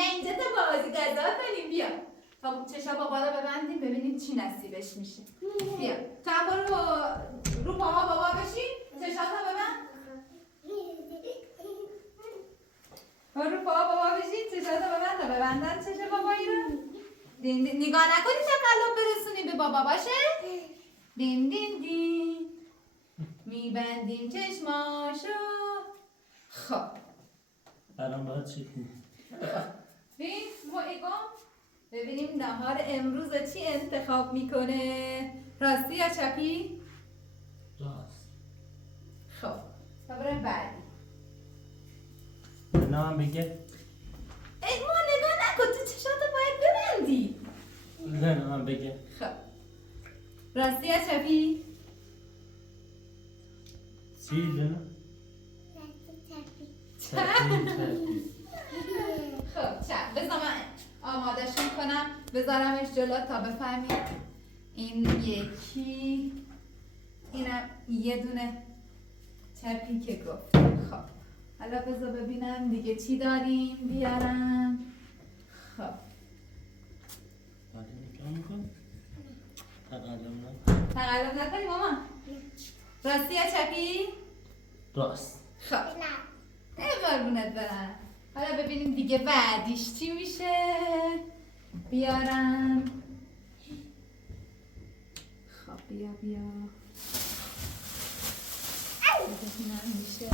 بیا اینجا تا بازی غذا کنیم. بیا تا چشا بابا رو ببندیم ببینیم چی نصیبش میشه. بیا تو هم برو رو پاها بابا بشین. چشاتو ببند. برو رو پاها بابا بشین. چشاتو ببند تا ببندن چش بابایی رو. نگاه نکنی تقلب برسونی به بابا باشه. دین دین دین میبندیم چشماشو. خب الان باید چی کنیم؟ ببین ببینیم نهار امروز چی انتخاب میکنه. راستی یا چپی؟ راست. خب خبر بعدی نه هم بگه. ما نگاه نکن تو چشاتو باید ببندی. نه هم بگه. خب راستی یا چپی؟ چی نه؟ چپی. خب چپ بذار من آمادشون کنم بذارمش جلو تا بفهمید. این یکی اینم یه دونه چپی که گفت. خب حالا بذار ببینم دیگه چی داریم بیارم. خب نگاه میکن؟ تقلب نکنی ماما. راستی یا چپی؟ راست. خب قربونت برم. حالا ببینیم دیگه بعدیش چی میشه. بیارم. خب بیا ببینم میشه.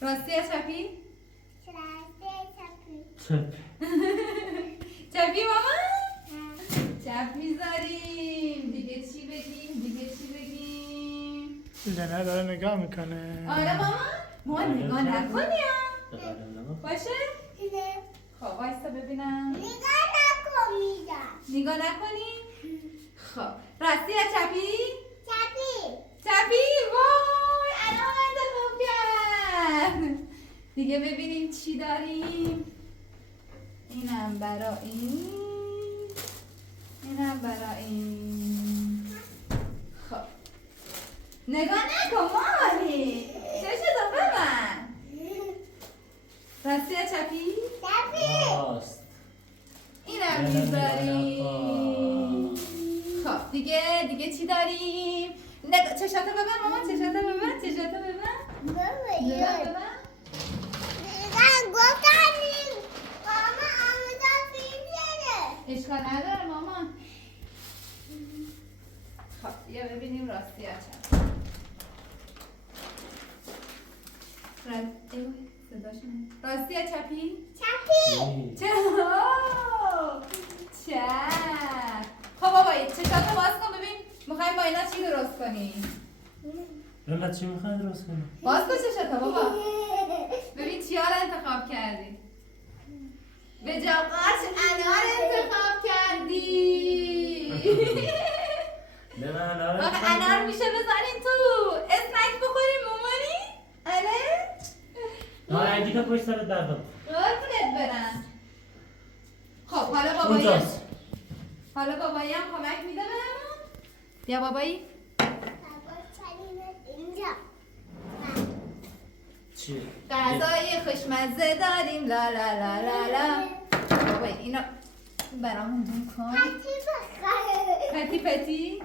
راستی یا چپی؟ چپ. چپی ماما؟ چپ میذاریم. دیگه چی بگیم؟ لنه داره نگاه میکنه. آره ماما نگاه نکنی باشه؟ خب وایستا ببینم. نگاه نکنی؟ خب راستی یا چپی؟ چپی وای الان انتخاب کرد. دیگه ببینیم چی داریم. اینم برا این. خب نگاه نکن مامانی. چشتو ببند. راستی یا چپی؟ راست. اینم میذاریم. خب دیگه چی داریم؟ چشاتو ببند مامان. چشاتو ببند. اشکال نداره مامان. خب بیا ببینیم راستی یا چپی. راستی یا چپی؟ چپ. خب بابایی چشاتو باز کن ببین میخوایم با اینا چی درست کنیم. رلا چی میخوای درست کنی؟ باز کن چشاتو بابا. ببین چیا رو انتخاب کردی. به جا قارچ انار انتخاب کردی. آخه انار میشه بذارین تو اسنک بخوریم مامانی. آره نه دیگه پشت سر دردم. قربونت برم. خب حالا بابایی هم کمک میده بهمون. بیا بابایی. چی؟ غذای خوشمزه داریم لا لا لا لا لا. بابایی اینو برامون دون کن. پتی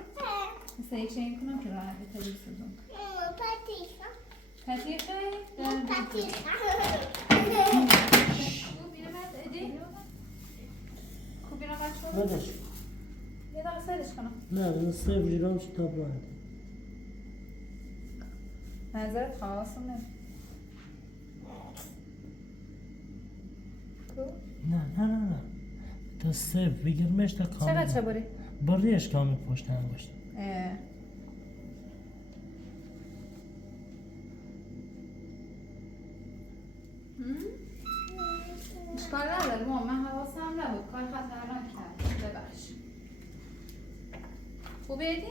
مثلا یک شایی کنم که راحت به تلیف دون کن. پتی خیلی؟ خوب اینو بچه رو نداشت. یه دقیقه سرش کنم. نه صفر جیرام شد تا باید. نظرت خواستم نه. نه تا صفر بگیرمش تا کامل. چقدر چباری؟ باریش کامل پشت هم باشه. اشکال نداره مامان من حواسم نبود کار خطرناک کردم ببخش. خوبه ایدی؟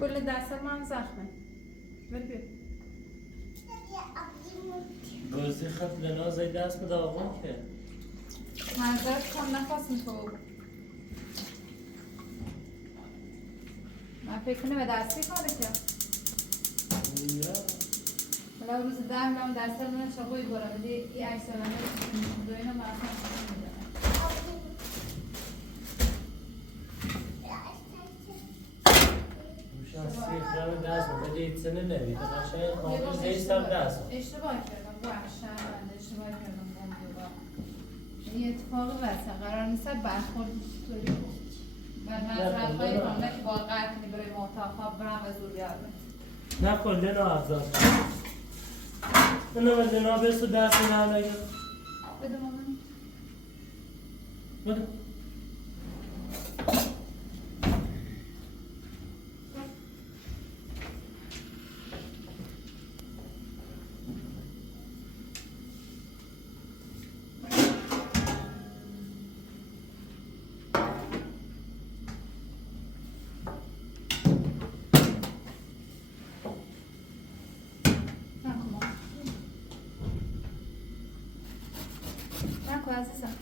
کل دستم هم زخمه. ببین خب لنازه دست به داغون که معذرت کام نخواستم تو من فکر کنم به دستی کاره کرد ولی روز ده میلم درست من شاقوی برم ولی این عکس علمه دوی اینو من اصلا نشون میدم سیخرم دست بود ولی ایت سنه نمید قشنگ آموز زیستم دست بود اشتباه کردم وحشن بنده اشتباه کردم بنده این اتفاق واسه قرار نیست برخورد طوری بر مذرب های کامله که واقعا کنی برای معتاقا برم و زور بیارده نکن لنا افضل کنم من لنا بسو دست نه نگه بده مامان بده نکو عزیزم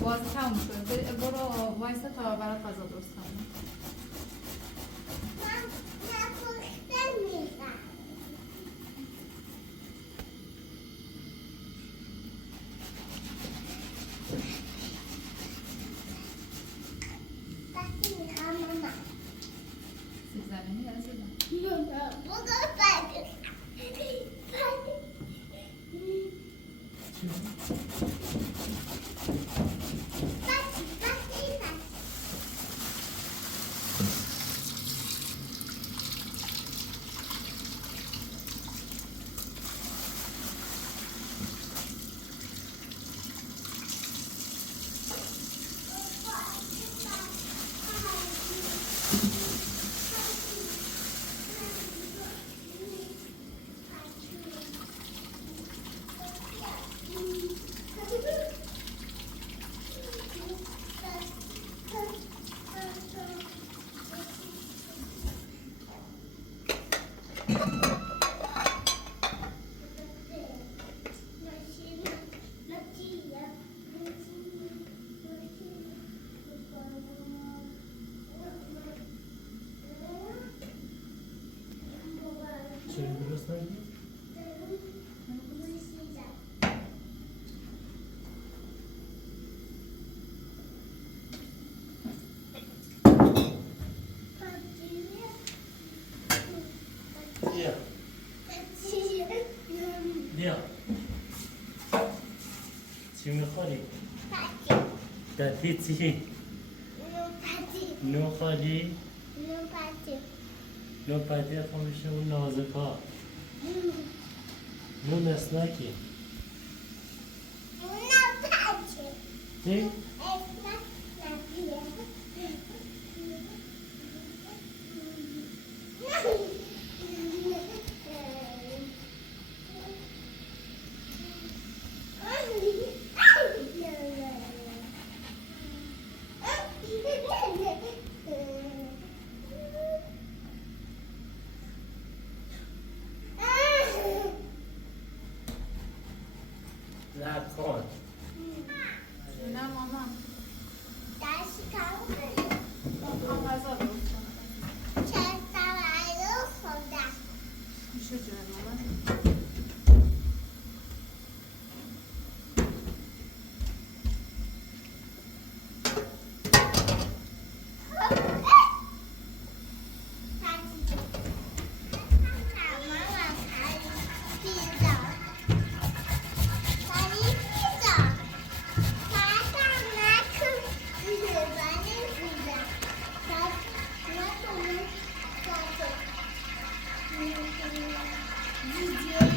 بازی تموم شد برو وایستا تا برات غذا درست کنم سیب زمینی عزیزم چه درست نگی؟ بیا بیا چی میخوری؟ پتی چی؟ نو خالی؟ نو پتی خواهیشه اون نازک ها نو مسناکی چی؟ نکن نه مامان هم غذا درست کنم میشه جونه مامان Video.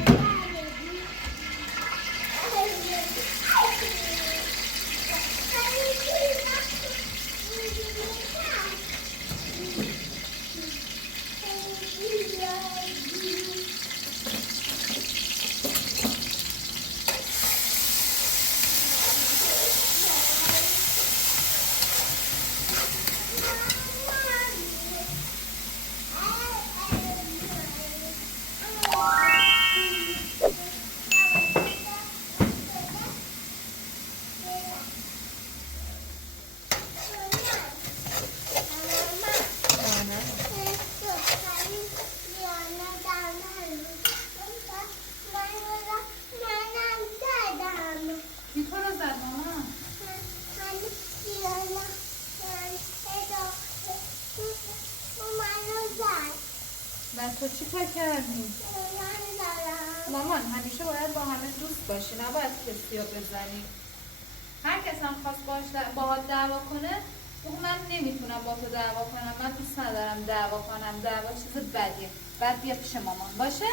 تو چی کار کردی؟ مامان همیشه باید با همه دوست باشی، نباید کسی رو بزنی. هر کس هم خواست باهات دعوا کنه بگو من نمیتونم با تو دعوا کنم، من دوست ندارم دعوا کنم، دعوا چیز بدیه. بعد بیا پیش مامان باشه؟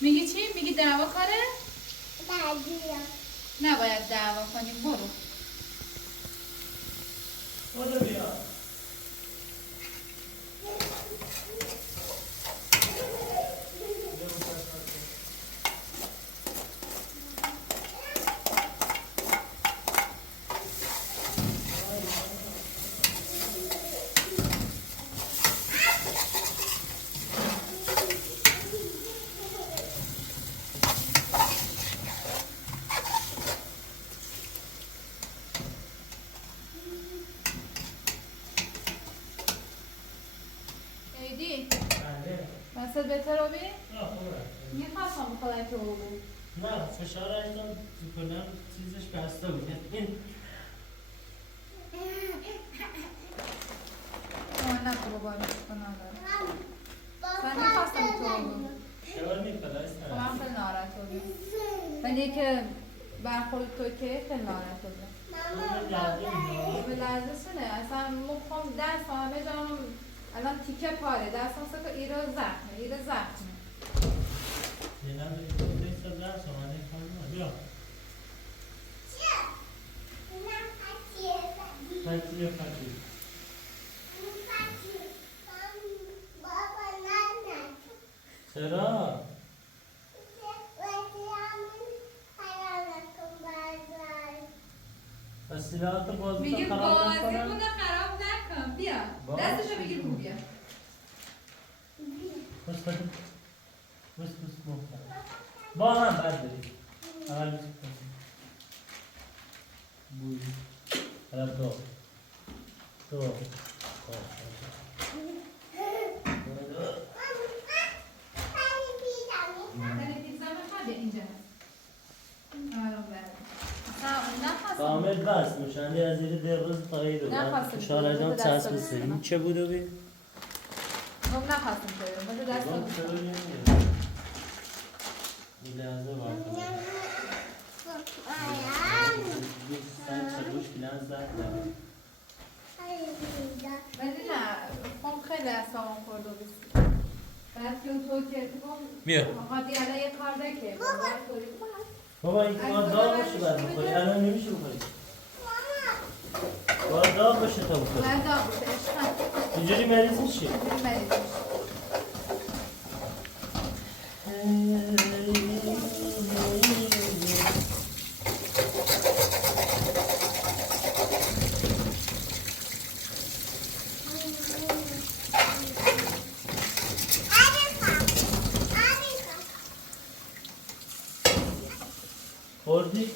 میگی چی؟ میگی دعوا کنه؟ نباید دعوا کنی، برو. برو بیا. ایدی بله. مثل بهتر بی؟ نه خوبه. میخواستم بخواه که او بود. نه فشارش داد کنم چیزش بسته بود. این نه تو بابانش کنم داره. من میخواستم تو بود. شوار میپلاست من خیلی ناراحت بودم. ولی که برخورد تو که خیلی ناراحت بودم. به لحظه شده اصلا مخم دست همه جانم الان تیکه پاره دستم سه تا ایره زخمه یه نداری نیست درس آمده کنم بیا پتی چرا؟ وسیلات بازی میگه خراب بازی نکنم کنه خراب نکن بیا دستشو بگیر رو بیا بس محترم با هم بد بریم اول بسید کنیم بوی حالا دو مادر پیتزا میخواد اینجا الان برد کامل بس مشنده از زیر در روز تایی رو شارجان چسب سریم چه بودو بی؟ نخواستم شده بده دست گم چرا نمیده این لحظه باید سن چلوش کلان زد ولی نه خب خیلی اصلا خورد و بیست بعد که تو که بیا آقا دیالا یه کار که بابا این کار داغ باشه باید بخوری الان نمیشه بخوری باید داغ باشه تا بخوری باید داغ باشه عشقم اینجوری مریض میشه اینجوری مریض میشه خوردی؟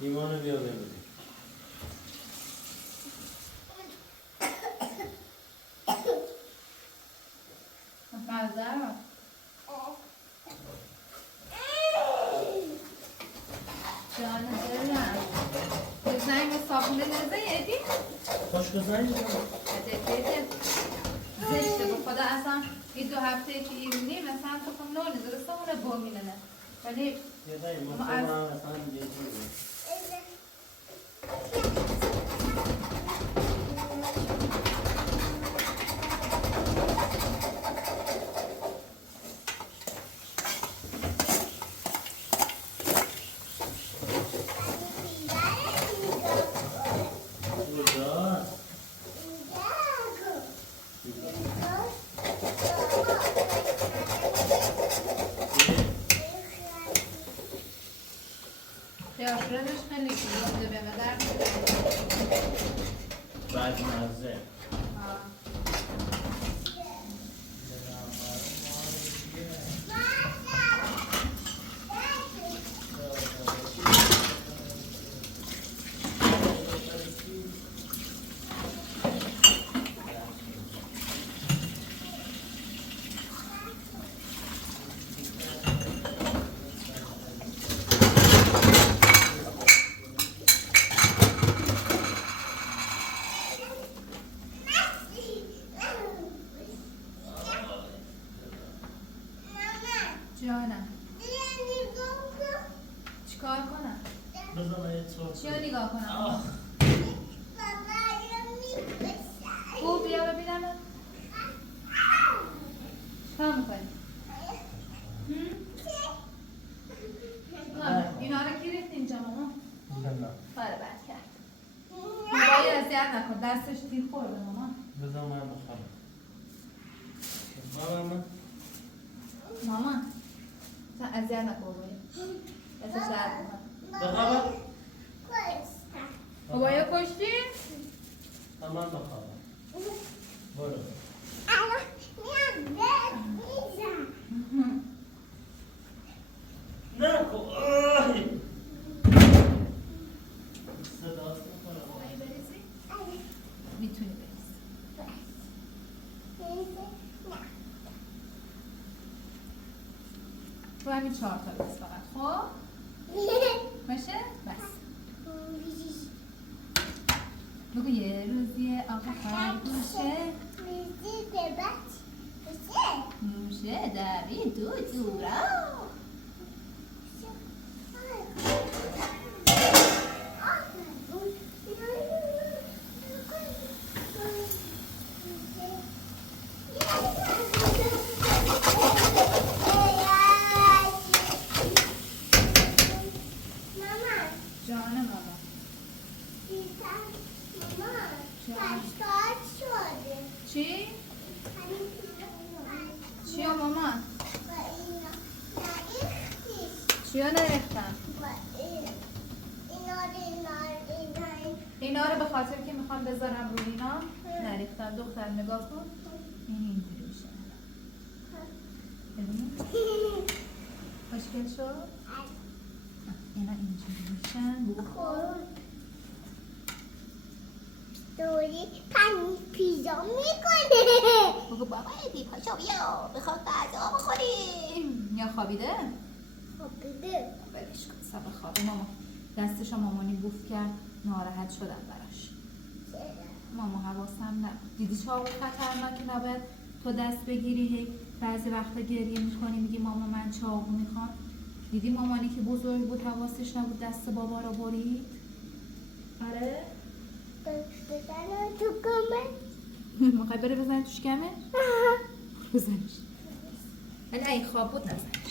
ایمانو بیا ببینی مزه رو جان دلم یه زنگ به صابونه نزه یدی؟ خوش گذاری؟ زشته به خدا اصلا این 2 هفته که ایرونی مثلا تو کم نولی درسته اونه با میننه ولی یه دایی مطمئن هم اصلا دیگه چیزه پیاشرنش خیلی کنده به مدر بعد مزه جانم چیکار کنم؟ بزن یه چوب چیا نگاه کنم؟ آه. او بیا ببینم چیکار میکنی؟ اینا رو کی ریخت اینجا ماما؟ بزن بله بد کرد بابایی اذیت نکن دستش تیر خورده ماما بزن من بخوام بابا ماما تو اذیت نکن بابایی دستش درد میکنه بخوام بابایی کشتی؟ من بخوام برو نکو آی صداست میکنه میتونی بریزی تو همین 4 تا بس فقط خب؟ باشه؟ بس بگو یه روزی آقا خرگوشه موشه دوید دورا جان ماما چی؟ چیا مامان؟ چیا نریختم؟ اینا رو به خاطر که میخوام بذارم روی اینا نریختم دختر نگاه کن این اینجوری میشه ببین خوشگل شد؟ اینا اینجوری میشن بخور دوری پیزا میکنه بگو بابا ایدی پاشو بیا بخواد غذا بخوریم یا خوابیده؟ خوابیده بلش کن سبا خوابه ماما دستشو مامانی بوف کرد ناراحت شدم براش ماما حواسم نه دیدی چاقو خطرناکی نباید تو دست بگیری هی بعضی وقتا گریه میکنی میگی ماما من چاقو میخوام دیدی مامانی که بزرگ بود حواسش نبود دست بابا رو برید آره بزنم تو کمه میخوای بره بزنی تو شکمه؟ بزنش ولی اگه خواب بود نزنش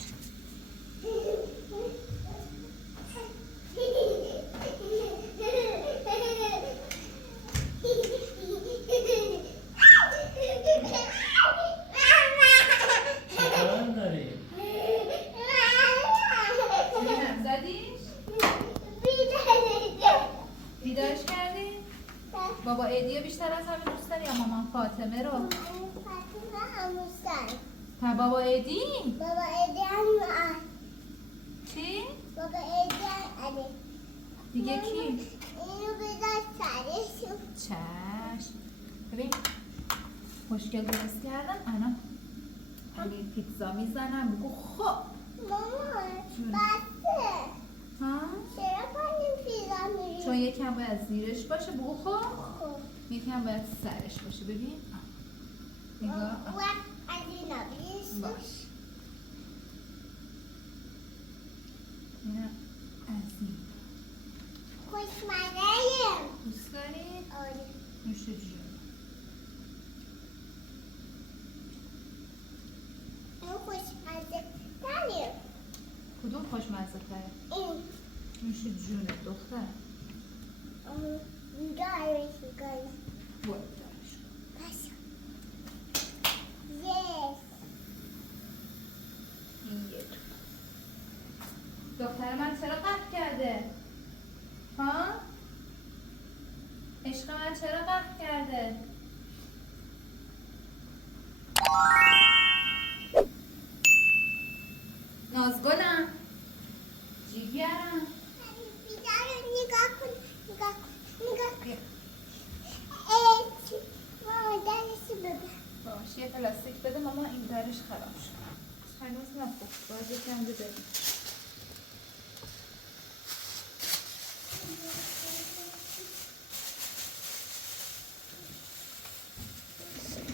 چیکار داری؟ ببینم زدیش؟ بیدارش کردی؟ بابا ایدیو بیشتر از همه دوست داری یا مامان فاطمه رو؟ تا بابا ایدی؟ بابا ایدیان چی؟ بابا ایدیان دیگه کی؟ اینو بذار سرشو چشم ببین مشکل درست کردم الان اگه پیتزا میزنم بگو خب مامان جون. بسه ها؟ چرا پایین پیزا میری؟ چون یکم باید زیرش باشه بگو خب خب یکم باید سرش باشه ببین آه. نگاه آه. وقت از اینا بیست باش اینم از این خوشمزه دوست دارید؟ آره نوش جون این خوشمزه تره کدوم خوشمزه تره؟ این نوش جونه دختر دارش میکنه برو دارش پس یس این یه دختر من چرا قهر کرده؟ ها؟ عشق من چرا قهر کرده؟ نازگلم جیگرم بیدار رو نگاه کن نگاه کن نگاه کن بیا ماما درشو ببر باش یه پلاستیک بده ماما این درش خراب شد هنوز نخفت باید یکم بده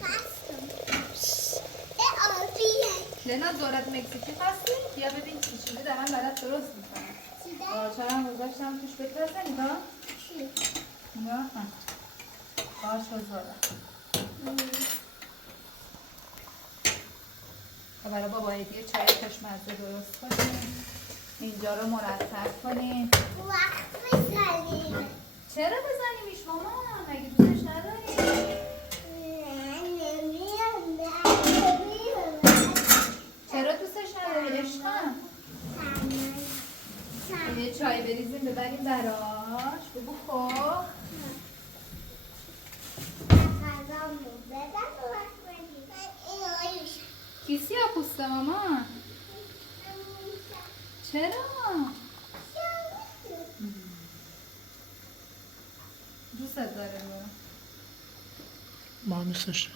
بستم آبیه لینا دولت مکزیکی خواستی؟ بیا ببین چی چیزی دارم برات درست میکنم چرا هم گذاشتم توش بترسه نگاه چی؟ نگاه کن باش و زاره و برای بابا هدیه چای خوشمزه درست کنیم اینجا رو مرتب کنیم وقت بزنیم چرا بزنیمش ماما؟ مگه دوستش نداری؟ چرا دوستش نداری عشقم؟ یه چای بریزیم ببریم براش بگو خب کیسی ها پوسته ماما؟ چرا؟ دوست داره رو ما هم دوستش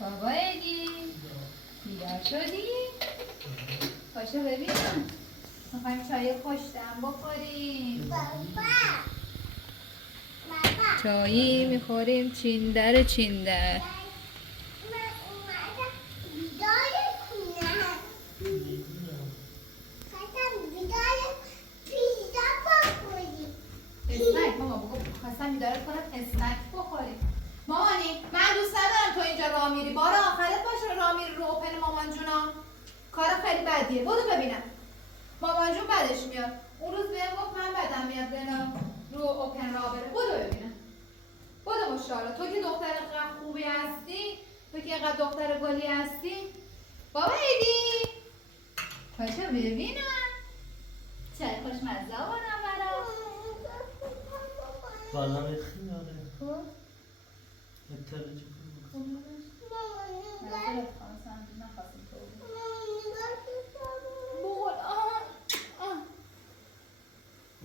بابا ایدی بیدار شدی؟ پاشو ببینم میخوایم چای خوشتم بخوریم چایی میخوریم چیندر چیندر اسنک ماما بگو خواستم بیدارت کنم اسنک بخوریم مامانی من دوست ندارم تو اینجا راه میری بار آخرت باشه راه میری رو اوپن مامان جونا کار خیلی بدیه برو ببینم مامان جون بدش میاد اون روز بهم گفت من بدم میاد لینا رو اوپن راه بره برو ببینم برو ماشاءالله تو که دختر اینقدر خوبی هستی تو که اینقدر دختر گلی هستی بابا ایدی پاشو ببینم چای خوشمزه آوردم برات بالا میخی آره خب اتفاقی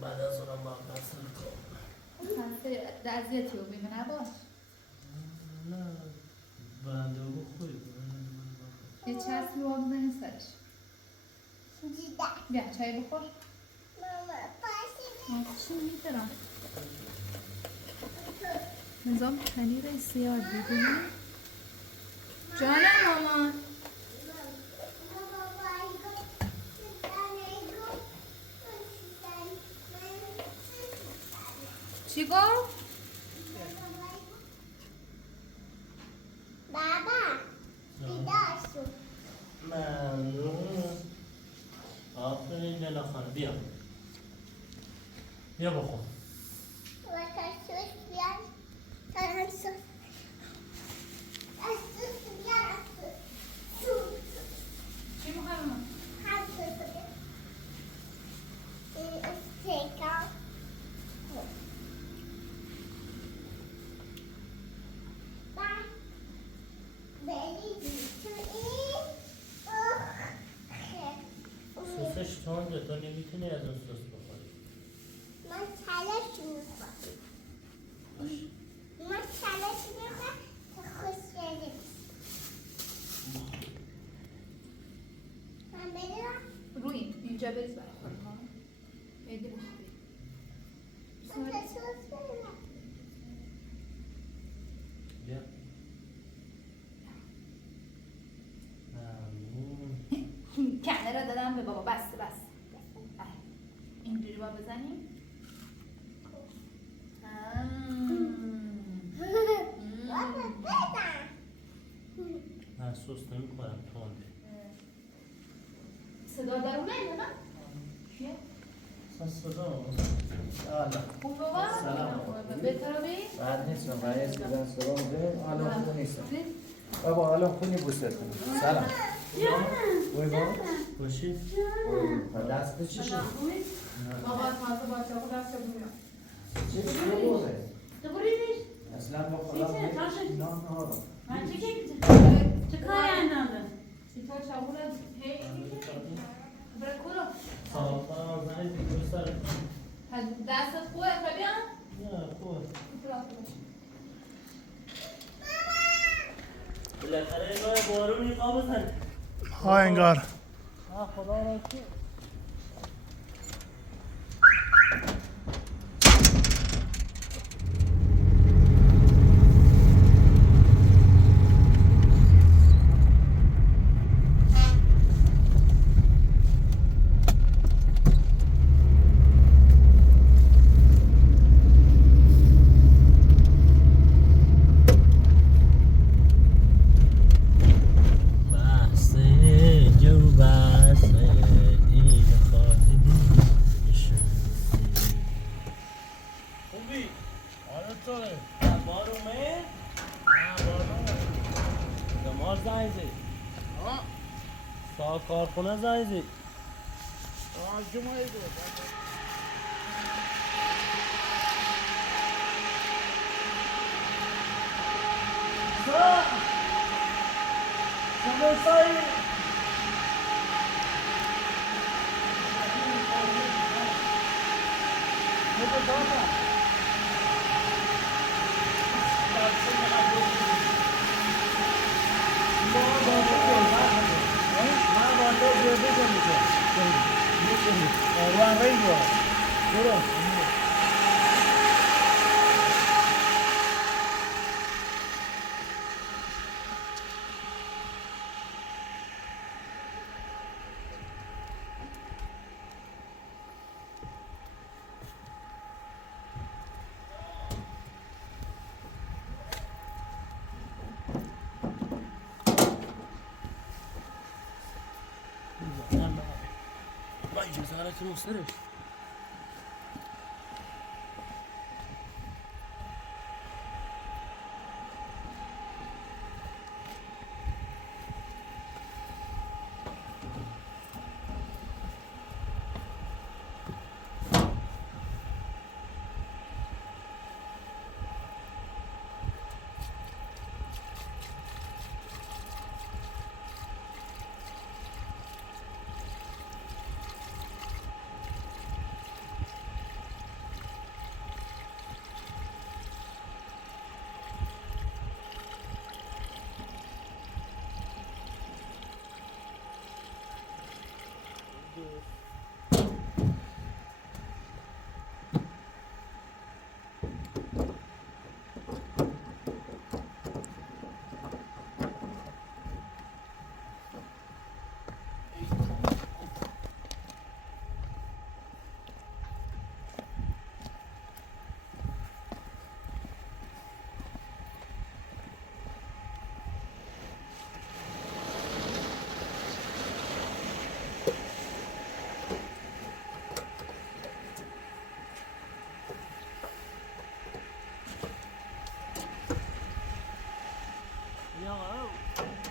بعد از اونم با قصر کن دزیتی رو بیمه نباش نه بنده بگو خوبی یه چسبی با بزنی سرش بیا چای بخور چی میدارم نظام پنیر سیاه ببینی جانم مامان چی گفت؟ بابا بیدار شو ممنون آفرین لیلا خانم بیا بیا بخور چی میخوای مامان؟ سوسش تنده تو نمیتونی از اون سوس بخوری من تلاش میکنم من تلاش میکنم تا خوش بده من بدونم روی اینجا بریز برای خودم ها بیدی بخوری من تلاش بدونم بیا ممنون کنه را دادم به بابا بس اینجوری با بزنیم بابا بدم من سوس نمی کنم تنده صدا در اونه نه؟ چیه؟ صدا خوب بابا؟ سلام. بهتره بعد نیستم برای دیدن سلام ده الان خوب نیستم بابا الان خونی بوست سلام وای بابا باشی وای دست چی شد بابا تازه با چاقو دست بمیرم چی شد تو بریدیش؟ اصلا با خدا نه چه کاری اندازه؟ چطور چاقو را هی برای کلو سلام زنی دیگه سر دستت خوبه خبیان؟ نه خوبه بالاخره اینو بارونی خواه بزن ها انگار خدا را که خوبی؟ حالا توه بار اومه؟ نه بالا دمار زنگ زد ها سا کارخونه زنگ زد جمعه دو سا سایی با اجازه حالت مسترش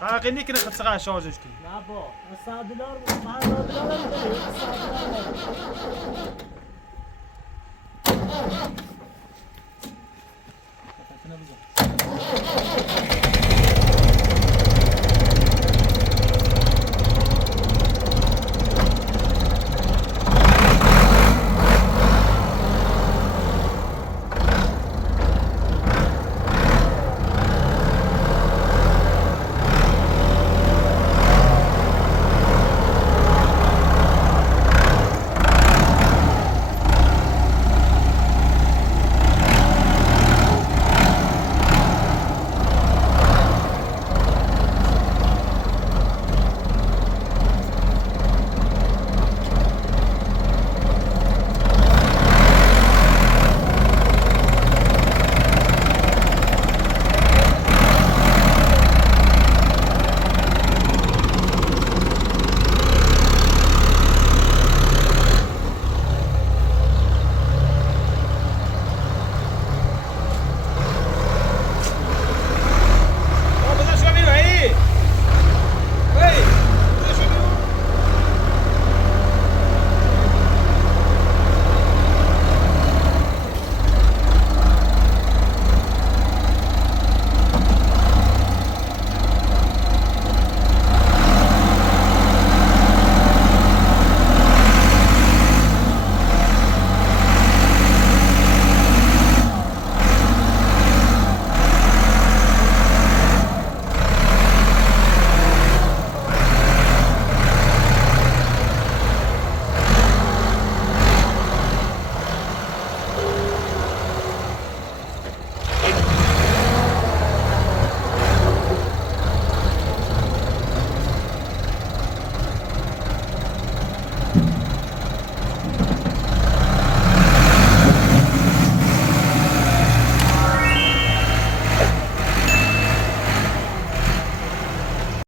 حقیقی که نخد سقه شارژش کنی نه با $100 بود $100 نبزن